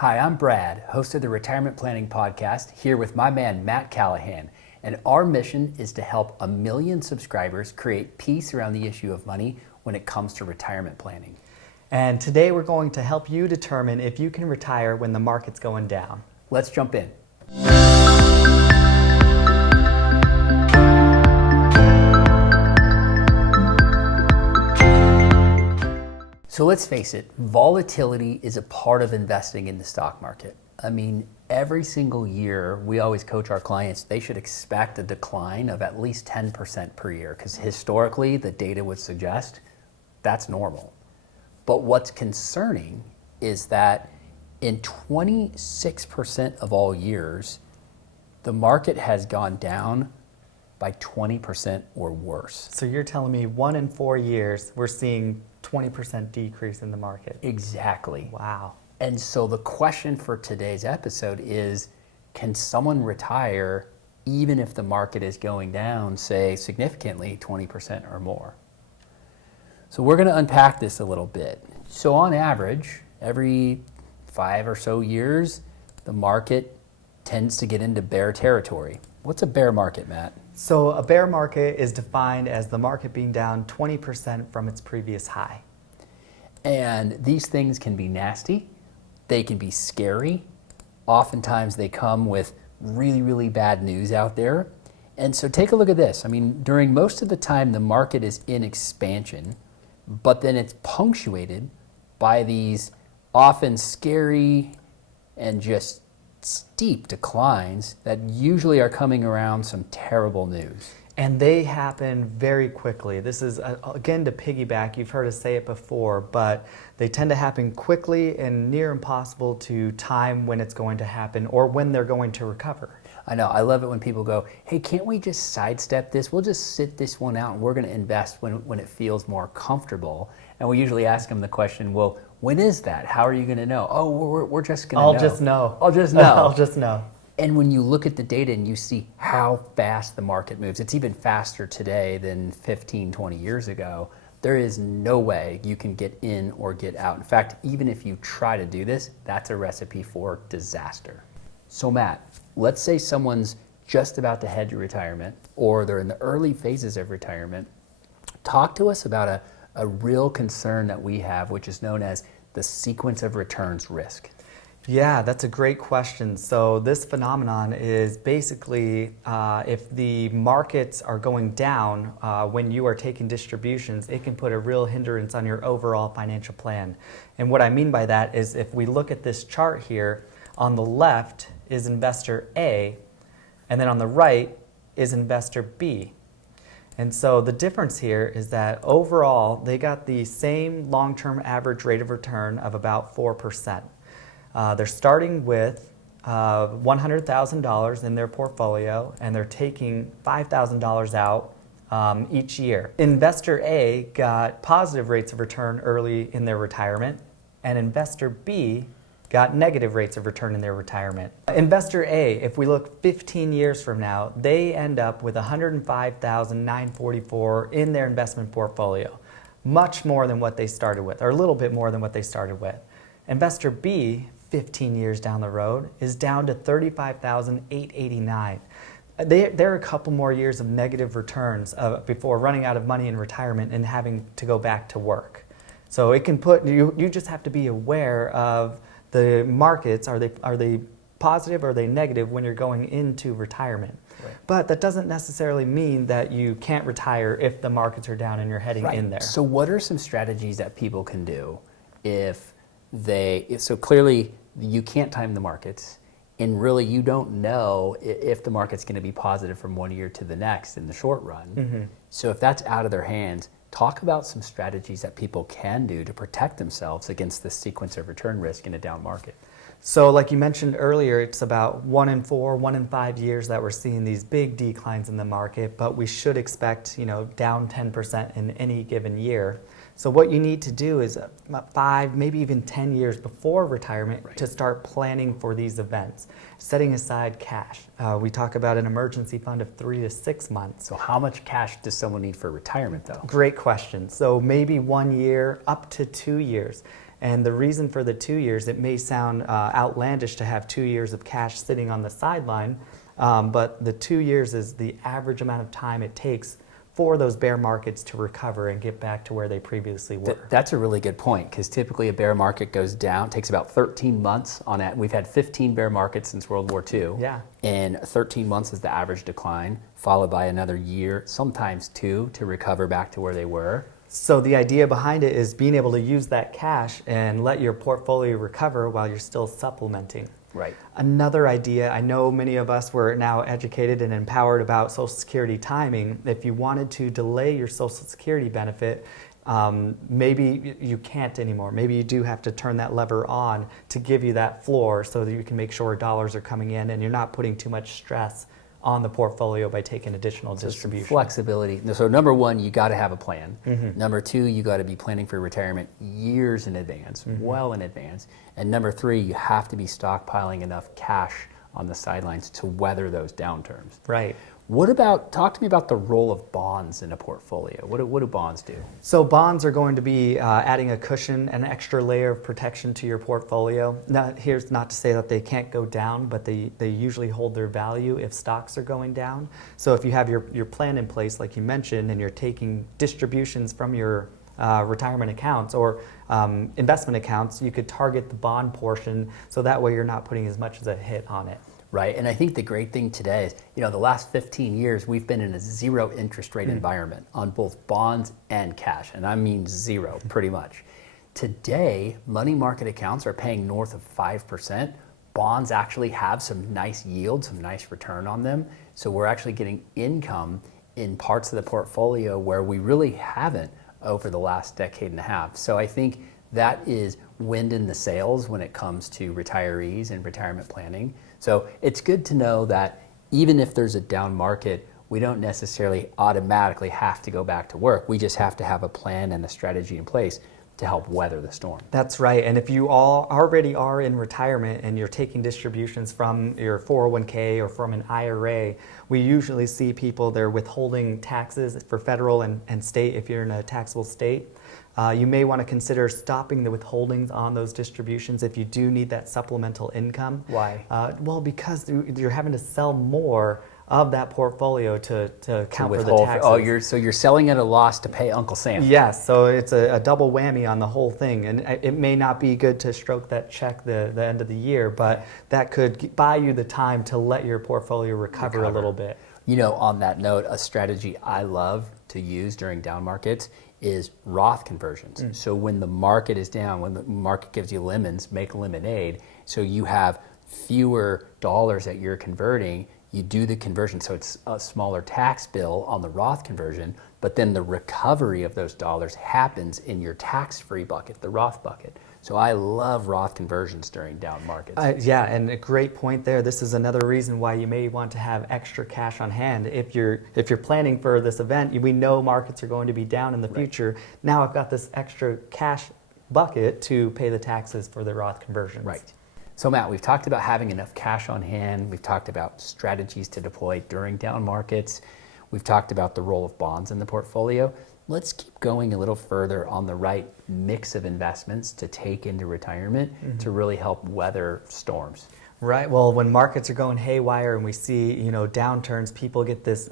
Hi, I'm Brad, host of the Retirement Planning Podcast, here with my man Matt Callahan. And our mission is to help 1 million subscribers create peace around the issue of money when it comes to retirement planning. And today we're going to help you determine if you can retire when the market's going down. Let's jump in. So let's face it, volatility is a part of investing in the stock market. I mean, every single year, we always coach our clients, they should expect a decline of at least 10% per year, because historically, the data would suggest that's normal. But what's concerning is that in 26% of all years, the market has gone down by 20% or worse. So you're telling me 1 in 4 years, we're seeing 20% decrease in the market. Exactly. Wow. And so the question for today's episode is, can someone retire even if the market is going down, say, significantly 20% or more? So we're going to unpack this a little bit. So on average, every 5 or so years, the market tends to get into bear territory. What's a bear market, Matt? So a bear market is defined as the market being down 20% from its previous high. And these things can be nasty. They can be scary. Oftentimes they come with really, really bad news out there. And so take a look at this. I mean, during most of the time, the market is in expansion, but then it's punctuated by these often scary and just steep declines that usually are coming around some terrible news. And they happen very quickly. This is, again, to piggyback, you've heard us say it before, but they tend to happen quickly and near impossible to time when it's going to happen or when they're going to recover. I know, I love it when people go, hey, can't we just sidestep this? We'll just sit this one out and we're gonna invest when it feels more comfortable. And we usually ask them the question, well, when is that? How are you gonna know? Oh, we're just gonna know. I'll just know. I'll just know. I'll just know. And when you look at the data and you see how fast the market moves, it's even faster today than 15, 20 years ago, there is no way you can get in or get out. In fact, even if you try to do this, that's a recipe for disaster. So Matt, let's say someone's just about to head to retirement or they're in the early phases of retirement. Talk to us about a real concern that we have, which is known as the sequence of returns risk. Yeah, that's a great question. So this phenomenon is basically if the markets are going down when you are taking distributions, it can put a real hindrance on your overall financial plan. And what I mean by that is if we look at this chart here, on the left is investor A, and then on the right is investor B. And so the difference here is that overall they got the same long-term average rate of return of about 4%. They're starting with $100,000 in their portfolio, and they're taking $5,000 out each year. Investor A got positive rates of return early in their retirement, and Investor B got negative rates of return in their retirement. Investor A, if we look 15 years from now, they end up with $105,944 in their investment portfolio, much more than what they started with, or a little bit more than what they started with. Investor B, 15 years down the road, is down to $35,889. There are a couple more years of negative returns before running out of money in retirement and having to go back to work. So it can put you just have to be aware of the markets. Are they positive or are they negative when you're going into retirement? Right. But that doesn't necessarily mean that you can't retire if the markets are down and you're heading in there. So what are some strategies that people can do so clearly you can't time the markets, and really you don't know if the market's going to be positive from one year to the next in the short run. Mm-hmm. So if that's out of their hands, talk about some strategies that people can do to protect themselves against the sequence of return risk in a down market. So like you mentioned earlier, it's about 1 in 4, 1 in 5 years that we're seeing these big declines in the market, but we should expect, down 10% in any given year. So what you need to do is 5, maybe even 10 years before retirement to start planning for these events, setting aside cash. We talk about an emergency fund of 3 to 6 months. So how much cash does someone need for retirement though? Great question. So maybe 1 year up to 2 years. And the reason for the 2 years, it may sound outlandish to have 2 years of cash sitting on the sideline, but the 2 years is the average amount of time it takes for those bear markets to recover and get back to where they previously were. That's a really good point, because typically a bear market goes down, takes about 13 months on it. We've had 15 bear markets since World War II. Yeah. And 13 months is the average decline, followed by another year, sometimes 2, to recover back to where they were. So the idea behind it is being able to use that cash and let your portfolio recover while you're still supplementing. Right. Another idea, I know many of us were now educated and empowered about Social Security timing. If you wanted to delay your Social Security benefit, maybe you can't anymore. Maybe you do have to turn that lever on to give you that floor so that you can make sure dollars are coming in and you're not putting too much stress on the portfolio by taking additional distribution. Flexibility. So number one, you got to have a plan. Number two, you got to be planning for retirement years in advance, well in advance. And number three, you have to be stockpiling enough cash on the sidelines to weather those downturns. Right. Talk to me about the role of bonds in a portfolio. What do bonds do? So bonds are going to be adding a cushion, an extra layer of protection to your portfolio. Now, here's not to say that they can't go down, but they usually hold their value if stocks are going down. So if you have your plan in place, like you mentioned, and you're taking distributions from your retirement accounts or investment accounts, you could target the bond portion so that way you're not putting as much as a hit on it. Right, and I think the great thing today is, the last 15 years, we've been in a zero interest rate environment on both bonds and cash, and I mean zero, pretty much. Today, money market accounts are paying north of 5%. Bonds actually have some nice yield, some nice return on them, so we're actually getting income in parts of the portfolio where we really haven't over the last decade and a half. So I think that is wind in the sails when it comes to retirees and retirement planning. So it's good to know that even if there's a down market, we don't necessarily automatically have to go back to work. We just have to have a plan and a strategy in place to help weather the storm. That's right. And if you all already are in retirement and you're taking distributions from your 401k or from an IRA, we usually see people, they're withholding taxes for federal and state if you're in a taxable state. You may want to consider stopping the withholdings on those distributions if you do need that supplemental income. Why? Well, because you're having to sell more of that portfolio to count for the taxes. Oh, you're selling at a loss to pay Uncle Sam. Yes, so it's a double whammy on the whole thing. And it may not be good to stroke that check the end of the year, but that could buy you the time to let your portfolio recover a little bit. On that note, a strategy I love to use during down markets is Roth conversions. So when the market is down, when the market gives you lemons, make lemonade. So you have fewer dollars that you're converting, you do the conversion, so it's a smaller tax bill on the Roth conversion, but then the recovery of those dollars happens in your tax-free bucket, the Roth bucket. So I love Roth conversions during down markets. Yeah, and a great point there. This is another reason why you may want to have extra cash on hand. If you're planning for this event, we know markets are going to be down in the future. Now I've got this extra cash bucket to pay the taxes for the Roth conversions. Right. So Matt, we've talked about having enough cash on hand. We've talked about strategies to deploy during down markets. We've talked about the role of bonds in the portfolio. Let's keep going a little further on the right mix of investments to take into retirement to really help weather storms. Right. Well, when markets are going haywire and we see, downturns, people get this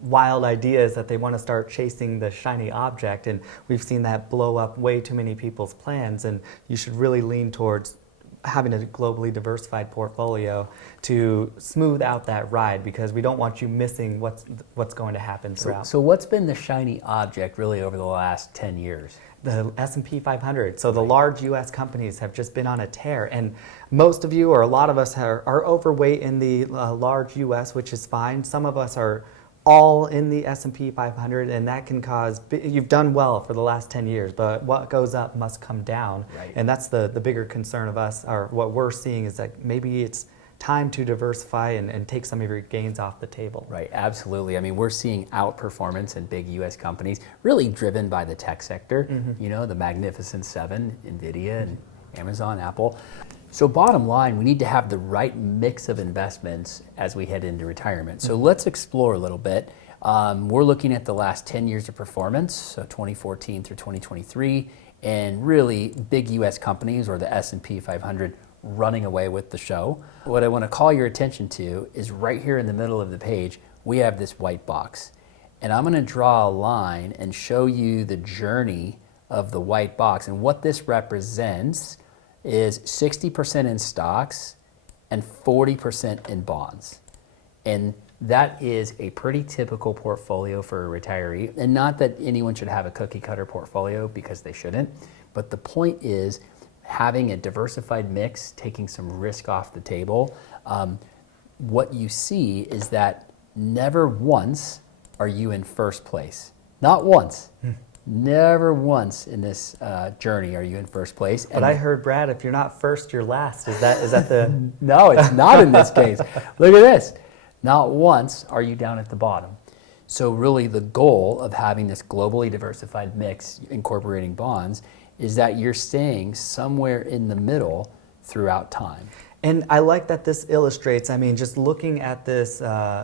wild ideas that they want to start chasing the shiny object, and we've seen that blow up way too many people's plans. And you should really lean towards having a globally diversified portfolio to smooth out that ride, because we don't want you missing what's going to happen throughout. So what's been the shiny object really over the last 10 years? The S&P 500. So the large U.S. companies have just been on a tear, and most of you, or a lot of us, are overweight in the large U.S., which is fine. Some of us are all in the S&P 500, and that can cause, you've done well for the last 10 years, but what goes up must come down. Right. And that's the bigger concern of us, or what we're seeing is that maybe it's time to diversify and take some of your gains off the table. Right, absolutely. I mean, we're seeing outperformance in big U.S. companies, really driven by the tech sector, the Magnificent Seven, NVIDIA and Amazon, Apple. So bottom line, we need to have the right mix of investments as we head into retirement. So let's explore a little bit. We're looking at the last 10 years of performance, so 2014 through 2023, and really big US companies or the S&P 500 running away with the show. What I want to call your attention to is right here in the middle of the page, we have this white box. And I'm going to draw a line and show you the journey of the white box. And what this represents is 60% in stocks and 40% in bonds. And that is a pretty typical portfolio for a retiree. And not that anyone should have a cookie cutter portfolio, because they shouldn't. But the point is having a diversified mix, taking some risk off the table. What you see is that never once are you in first place. Not once. Never once in this journey are you in first place. But I heard, Brad, if you're not first, you're last. Is that the... No, it's not in this case. Look at this. Not once are you down at the bottom. So really the goal of having this globally diversified mix incorporating bonds is that you're staying somewhere in the middle throughout time. And I like that this illustrates, I mean, just looking at this,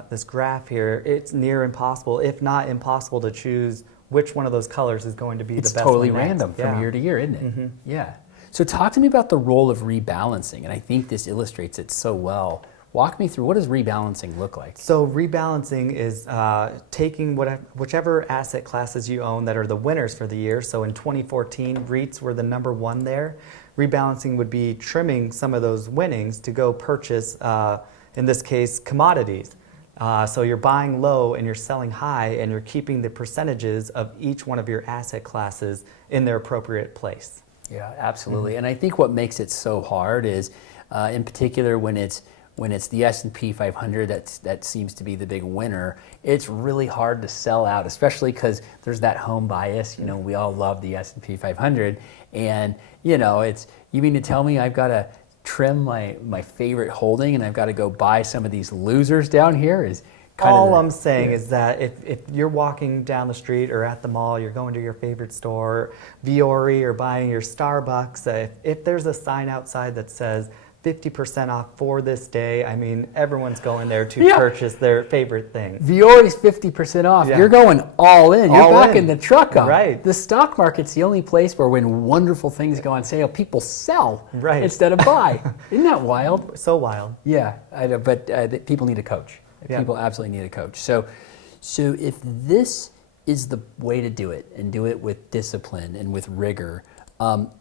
this graph here, it's near impossible, if not impossible, to choose which one of those colors is going to be the best one. It's totally random from year to year, isn't it? Yeah. So talk to me about the role of rebalancing, and I think this illustrates it so well. Walk me through, what does rebalancing look like? So rebalancing is taking whichever asset classes you own that are the winners for the year. So in 2014, REITs were the #1 there. Rebalancing would be trimming some of those winnings to go purchase, in this case, commodities. So you're buying low and you're selling high, and you're keeping the percentages of each one of your asset classes in their appropriate place. Yeah, absolutely. And I think what makes it so hard is, in particular, when it's the S&P 500 that seems to be the big winner, it's really hard to sell out, especially because there's that home bias. You know, we all love the S&P 500, and you know, you mean to tell me I've got to trim my favorite holding and I've got to go buy some of these losers down here? Is all I'm saying is that if you're walking down the street or at the mall, you're going to your favorite store, Viore, or buying your Starbucks, if there's a sign outside that says 50% off for this day, I mean, everyone's going there to purchase their favorite thing. Viore's 50% off. Yeah. You're going all in. You're backing the truck up. Right. The stock market's the only place where when wonderful things go on sale, people sell instead of buy. Isn't that wild? So wild. Yeah, I know, but people need a coach. Yeah. People absolutely need a coach. So if this is the way to do it, and do it with discipline and with rigor,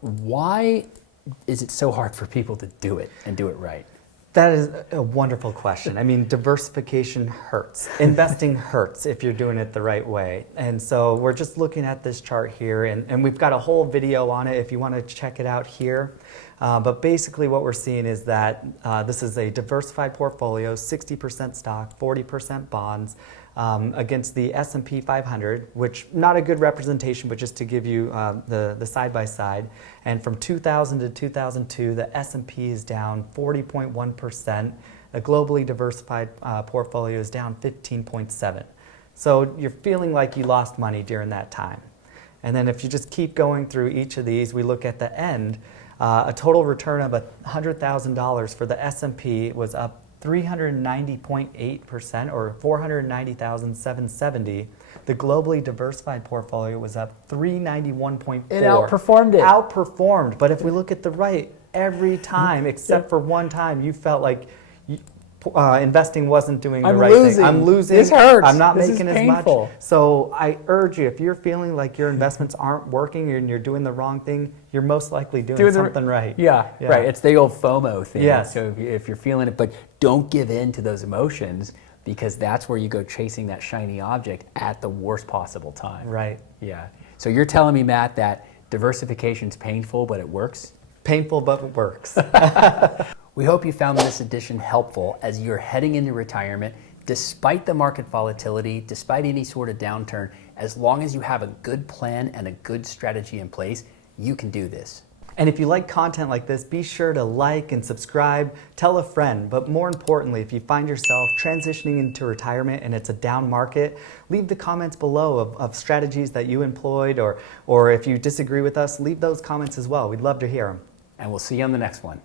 why is it so hard for people to do it and do it right? That is a wonderful question. I mean, diversification hurts. Investing hurts if you're doing it the right way. And so we're just looking at this chart here, and we've got a whole video on it if you want to check it out here. But basically what we're seeing is that this is a diversified portfolio, 60% stock, 40% bonds, against the S&P 500, which not a good representation, but just to give you the side-by-side. And from 2000 to 2002, the S&P is down 40.1%. The globally diversified portfolio is down 15.7%. So you're feeling like you lost money during that time. And then if you just keep going through each of these, we look at the end, a total return of $100,000 for the S&P was up 390.8%, or 490,770. The globally diversified portfolio was up 391.4. It outperformed it. Outperformed. But if we look at the right, every time except for one time, you felt like investing wasn't doing the right thing. I'm losing. This hurts. I'm not this making as much. So I urge you, if you're feeling like your investments aren't working and you're doing the wrong thing, you're most likely doing something right. Yeah, right. It's the old FOMO thing. Yes. So if you're feeling it, but don't give in to those emotions, because that's where you go chasing that shiny object at the worst possible time. Right. Yeah. So you're telling me, Matt, that diversification's painful, but it works? Painful, but it works. We hope you found this edition helpful as you're heading into retirement. Despite the market volatility, despite any sort of downturn, as long as you have a good plan and a good strategy in place, you can do this. And if you like content like this, be sure to like and subscribe, tell a friend. But more importantly, if you find yourself transitioning into retirement and it's a down market, leave the comments below of strategies that you employed, or if you disagree with us, leave those comments as well. We'd love to hear them. And we'll see you on the next one.